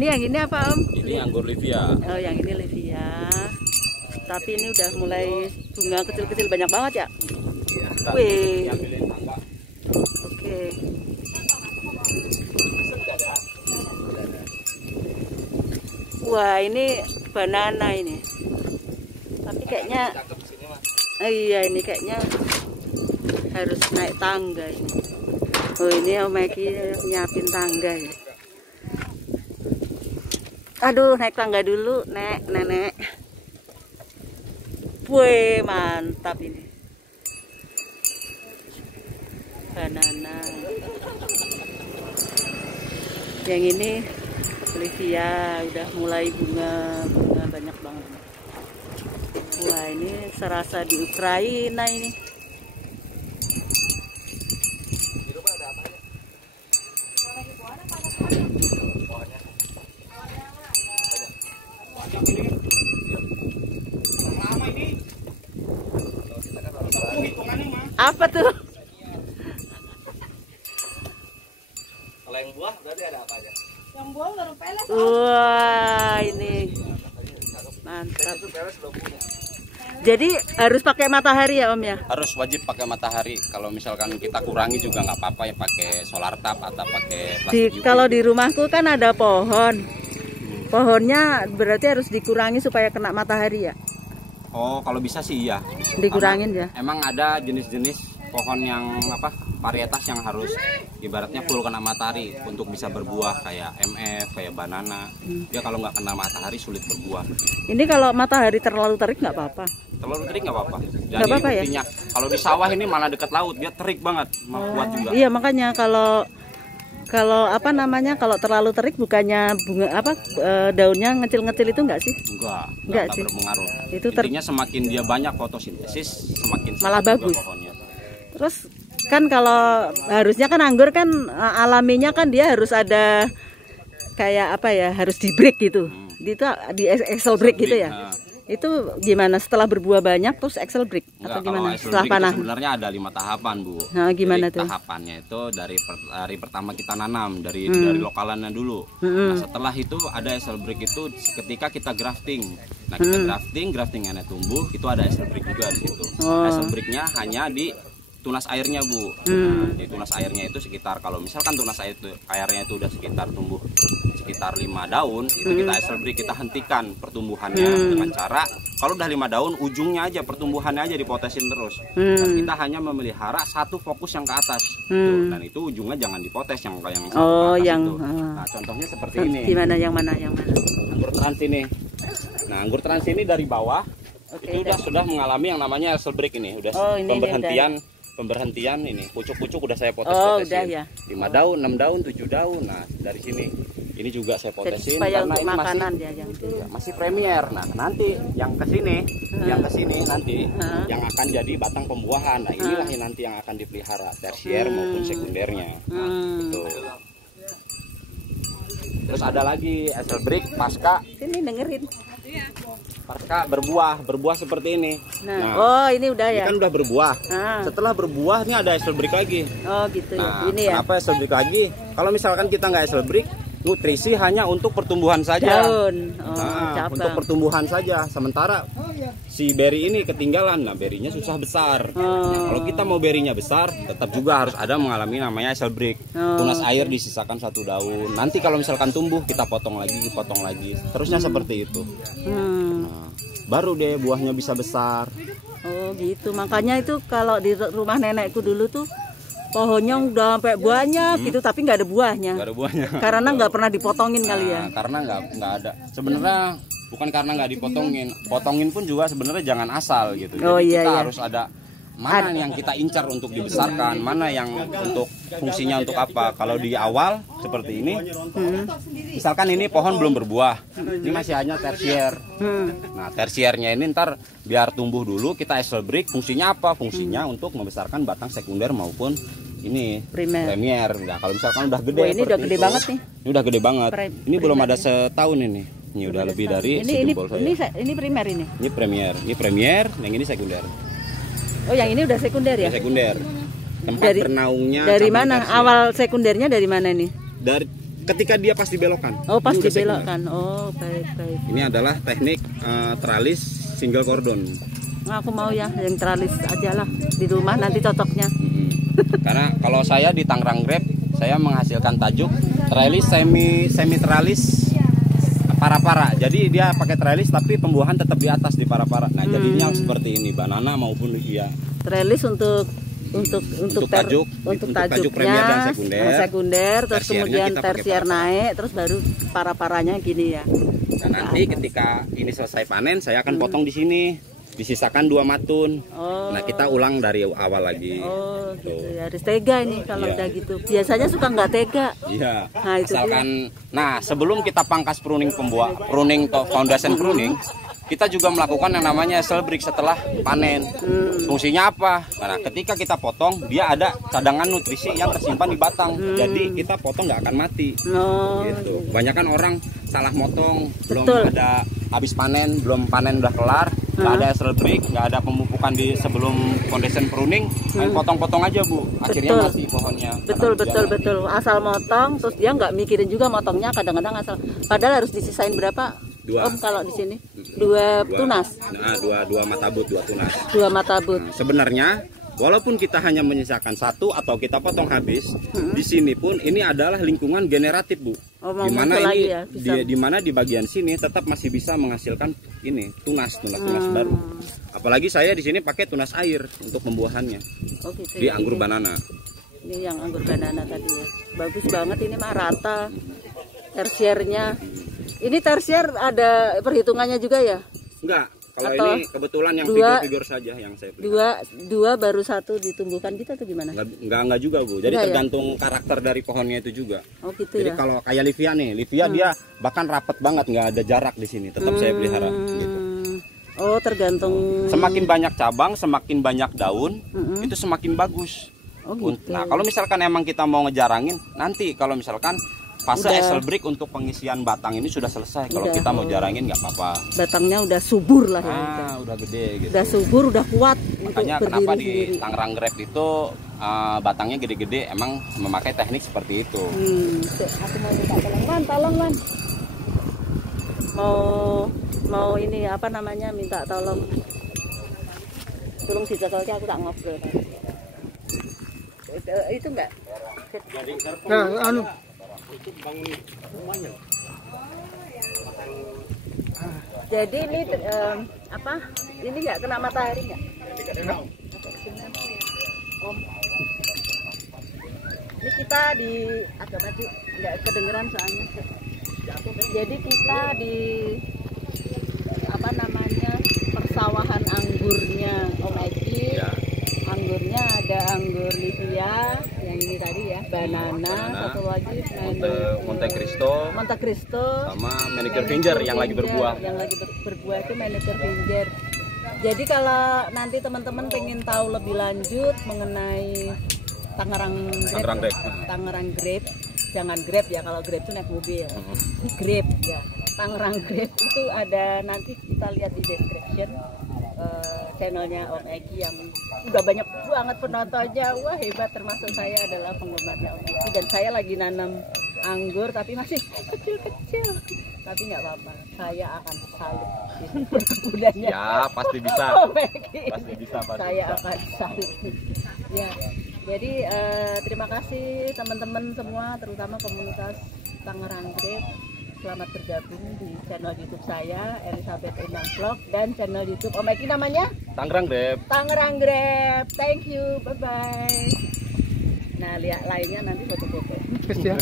Ini yang ini apa Om? Ini anggur livia. Oh yang ini livia. Tapi ini udah mulai bunga kecil-kecil banyak banget ya? Iya. Wih. Oke. Wah ini banana ini. Tapi kayaknya, iya ini kayaknya harus naik tangga ini. Oh ini Om Eki nyiapin tangga ya. Aduh, naik tangga dulu, nenek. Wih, mantap ini. Banana. Yang ini livia udah mulai bunga banyak banget. Wah, ini serasa di Ukraina ini. Apa tuh? Kalau yang buah berarti ada apa aja? Yang buah baru peles. Wah, ini mantap. Jadi harus pakai matahari ya Om ya? Harus wajib pakai matahari. Kalau misalkan kita kurangi juga nggak apa-apa ya, pakai solar tap atau pakai plastik UV. Kalau di rumahku kan ada pohon. Pohonnya berarti harus dikurangi supaya kena matahari ya? Oh, kalau bisa sih iya. Dikurangin ya? Emang ada jenis-jenis pohon yang apa, varietas yang harus ibaratnya full kena matahari untuk bisa berbuah, kayak MF, kayak banana. Dia kalau nggak kena matahari sulit berbuah. Ini kalau matahari terlalu terik nggak apa-apa? Terlalu terik nggak apa-apa. Jadi Nggak apa-apa ya? buktinya, kalau di sawah ini malah dekat laut, dia terik banget, kuat juga. Iya makanya kalau apa namanya, kalau terlalu terik bukannya bunga apa daunnya ngecil-ngecil itu enggak sih? Enggak sih. berpengaruh. Itu Intinya semakin dia banyak fotosintesis, semakin malah sehat juga bagus. pohonnya. Terus kan kalau harusnya kan anggur kan alaminya kan dia harus ada kayak apa ya, harus di break gitu. Itu di excel break gitu ya. Itu gimana setelah berbuah banyak terus excel break atau gimana? Setelah panen? Sebenarnya ada 5 tahapan, Bu. Nah, gimana jadi, tuh? Tahapannya itu dari pertama kita nanam dari lokalannya dulu. Nah, setelah itu ada excel break itu ketika kita grafting. Nah, kita graftingannya tumbuh, itu ada excel break juga di situ. Excel breaknya hanya di tunas airnya, Bu. Nah, di tunas airnya itu sekitar, kalau misalkan tunas airnya itu udah sekitar tumbuh sekitar 5 daun, itu kita excel break, kita hentikan pertumbuhannya dengan cara kalau udah 5 daun ujungnya aja pertumbuhannya aja dipotesin terus. Nah, kita hanya memelihara satu fokus yang ke atas. Tuh, dan itu ujungnya jangan dipotes yang kayak yang satu ke atas itu. Nah, contohnya seperti ini. Gimana yang mana? Anggur trans ini. Nah, anggur trans ini dari bawah itu sudah mengalami yang namanya excel break ini, udah pemberhentian ini, pucuk-pucuk udah saya potes-potesin. Udah ya. 5 daun, 6 daun, 7 daun. Nah, dari sini ini juga saya potesin supaya karena untuk ini makanan ya yang masih premier. Nah, nanti yang ke sini, nanti yang akan jadi batang pembuahan. Nah, inilah yang nanti yang akan dipelihara, tersier maupun sekundernya. Nah, gitu. Terus ada lagi excel break pasca. Sini dengerin. Pasca berbuah seperti ini. Nah, oh ini udah ya. Ini kan udah berbuah. Setelah berbuah ini ada excel break lagi. Oh gitu nah, ya. Ini ya. Kenapa excel break lagi? Kalau misalkan kita nggak excel break, nutrisi hanya untuk pertumbuhan saja. Daun. Untuk pertumbuhan saja. Sementara si beri ini ketinggalan. Nah, berinya susah besar. Nah, kalau kita mau berinya besar, tetap juga harus ada mengalami namanya excel break. Tunas air disisakan 1 daun. Nanti kalau misalkan tumbuh, kita potong lagi. Terusnya seperti itu. Nah, baru deh buahnya bisa besar. Oh gitu. Makanya itu kalau di rumah nenekku dulu tuh pohonnya udah sampai banyak gitu, tapi nggak ada buahnya. Nggak ada buahnya. Karena nggak pernah dipotongin kali ya. Karena nggak ada. Sebenarnya bukan karena nggak dipotongin. Potongin pun juga sebenarnya jangan asal gitu. Jadi kita harus ada mana yang kita incar untuk dibesarkan, mana yang untuk fungsinya untuk apa. Kalau di awal seperti ini, misalkan ini pohon belum berbuah, ini masih hanya tersier. Nah, tersiernya ini ntar biar tumbuh dulu, kita excel break. Fungsinya apa? Fungsinya untuk membesarkan batang sekunder maupun ini premier. Nah, kalau misalkan udah gede, ini udah gede banget nih. Ini udah gede banget. Ini belum ada setahun ini. Ini udah lebih dari sejempol saya. Ini primer ini. Ini premier, yang ini sekunder. Oh, yang ini udah sekunder ya? Sekunder. Tempat bernaungnya. Dari mana? Awal sekundernya dari mana nih? ketika dia pas dibelokkan. Oh, pas Itu udah dibelokkan. Oh, baik. Ini adalah teknik teralis single cordon. Nah, aku mau ya yang teralis aja lah di rumah nanti cocoknya. Karena kalau saya di Tangerang Grab, saya menghasilkan tajuk teralis semi teralis para-para. Jadi dia pakai teralis tapi pembuahan tetap di atas di para-para. Nah, jadinya seperti ini, banana maupun lifia. Teralis untuk tajuk, untuk tajuk tajuknya premier dan sekunder, terus tersiernya kemudian kita pakai tersier naik, terus baru para-paranya gini ya. Dan nanti ketika ini selesai panen, saya akan potong di sini, disisakan 2 matun. Oh. Nah, kita ulang dari awal lagi. Oh, gitu ya. Harus tega ini kalau Iya. udah gitu. Biasanya suka nggak tega. Iya. Nah, itu Asalkan, nah sebelum kita pangkas pruning pruning atau foundation pruning, kita juga melakukan yang namanya cell break setelah panen. Fungsinya apa? Nah, ketika kita potong, dia ada cadangan nutrisi yang tersimpan di batang. Jadi kita potong nggak akan mati. Oh, Gitu. Banyakan orang salah motong, belum Betul. ada habis panen, belum panen udah kelar, nggak ada cell break, nggak ada pemupukan di sebelum foundation pruning, main potong-potong aja Bu. Akhirnya Betul. mati pohonnya. betul Karena dia mati. betul. Asal motong, terus dia nggak mikirin juga motongnya. Kadang-kadang asal. Padahal harus disisain berapa? 2. Om kalau di sini 2 tunas, Nah, dua mata but, 2 tunas. 2 mata but. Nah, sebenarnya walaupun kita hanya menyisakan 1 atau kita potong habis, di sini pun ini adalah lingkungan generatif Bu. Oh, mau Dimana muncul ini lagi ya, bisa. di mana di bagian sini tetap masih bisa menghasilkan ini tunas baru. Apalagi saya di sini pakai tunas air untuk pembuahannya Oh, gitu di ya. anggur banana. Ini yang anggur banana tadi ya. Bagus banget ini mah rata. Tersiernya. Ini tersier ada perhitungannya juga ya? Enggak, kalau Atau ini kebetulan yang dua- figur-figur saja yang saya pelihara. Dua baru 1 ditumbuhkan gitu atau gimana? Enggak juga Bu. Jadi Enggak ya? tergantung karakter dari pohonnya itu juga. Oh gitu Jadi ya. kalau kayak Livia nih, Livia dia bahkan rapet banget, nggak ada jarak di sini. Tetap saya pelihara. Gitu. Oh tergantung. Semakin banyak cabang, semakin banyak daun, itu semakin bagus. Oh gitu. Nah, kalau misalkan emang kita mau ngejarangin, nanti kalau misalkan fase Udah. axle break untuk pengisian batang ini sudah selesai. Kalau Udah. kita mau jarangin nggak apa-apa. Batangnya udah subur lah ya. Udah gede gitu. Udah subur, udah kuat Makanya untuk kenapa berdiri di sendiri. Tangerang Grab itu batangnya gede-gede, emang memakai teknik seperti itu. Aku mau minta tolong Wan. Mau ini apa namanya minta tolong. Tolong dijagalnya aku tak ngobrol. Itu enggak? Nah, anu Jadi ini apa? Ini nggak kena matahari nggak? Om. Ini kita di agak maju, nggak kedengeran soalnya. Jadi kita di apa namanya persawahan anggurnya Om Eki. Ya. Anggurnya ada anggur Livia, yang ini tadi ya, banana. Satu lagi Monte Cristo Monte Cristo. sama manicure finger yang lagi berbuah. Yang lagi berbuah itu manicure finger. Jadi kalau nanti teman-teman pengen tahu lebih lanjut mengenai Tangerang Grape. Tangerang Grape, jangan Grab ya, kalau Grab itu naik mobil. Grape ya. Tangerang Grape itu ada, nanti kita lihat di description channelnya Om Eki yang udah banyak banget penontonnya. Wah hebat, termasuk saya adalah penggemarnya Om Eki, dan saya lagi nanam anggur tapi masih kecil-kecil, tapi nggak apa-apa, saya akan salut perkebunannya. Ya, pasti bisa. Om Eki. Pasti bisa, pasti Saya bisa. akan salut. Ya, jadi terima kasih teman-teman semua, terutama komunitas Tangerang Grape. Selamat bergabung di channel YouTube saya, Elizabeth Endang Vlog, dan channel YouTube Om Eki namanya Tangerang Grab. Tangerang Grape. Thank you, bye bye. Nah, lihat lainnya nanti foto-foto. ya.